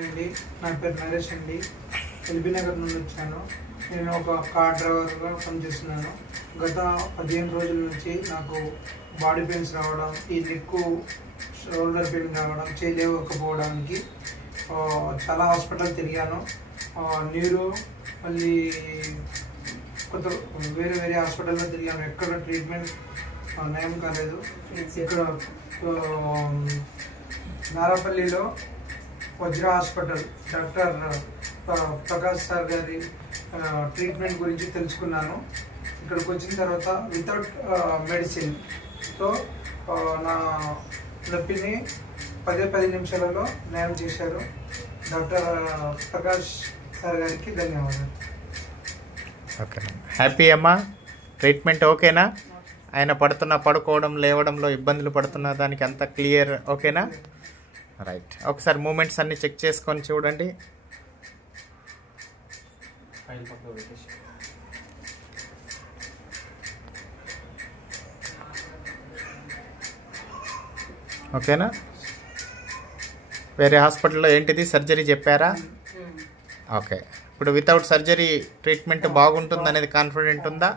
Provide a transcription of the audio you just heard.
అండి, నా పేరు నరేష్ అండి. ఎల్బీ నగర్ నుండి వచ్చాను. నేను ఒక కార్ డ్రైవర్గా పనిచేస్తున్నాను. గత 15 రోజుల నుంచి నాకు బాడీ పెయిన్స్ రావడం, ఈ నెక్ షోల్డర్ పెయిన్ రావడం, చేయలేకపోవడానికి చాలా హాస్పిటల్ తిరిగాను. నీరు మళ్ళీ కొత్త వేరే వేరే హాస్పిటల్లో తిరిగాను. ఎక్కడ ట్రీట్మెంట్ నయం కాలేదు. ఇక్కడ నారాపల్లిలో వజ్ర హాస్పిటల్ డాక్టర్ ప్రకాష్ సార్ గారి ట్రీట్మెంట్ గురించి తెలుసుకున్నాను. ఇక్కడికి వచ్చిన తర్వాత వితౌట్ మెడిసిన్తో నా నొప్పిని 10 నిమిషాలలో నయం చేశారు. డాక్టర్ ప్రకాష్ సార్ గారికి ధన్యవాదాలు. ఓకే, హ్యాపీ అమ్మా. ట్రీట్మెంట్ ఓకేనా? ఆయన పడుకోవడం లేవడంలో ఇబ్బందులు పడుతున్న దానికి అంత క్లియర్ ఓకేనా? రైట్, ఒకసారి మూమెంట్స్ అన్ని చెక్ చేసుకొని చూడండి. ఓకేనా? వేరే హాస్పిటల్లో ఏంటిది సర్జరీ చెప్పారా? ఓకే, ఇప్పుడు వితౌట్ సర్జరీ ట్రీట్మెంట్ బాగుంటుంది అనేది కాన్ఫిడెంట్ ఉందా?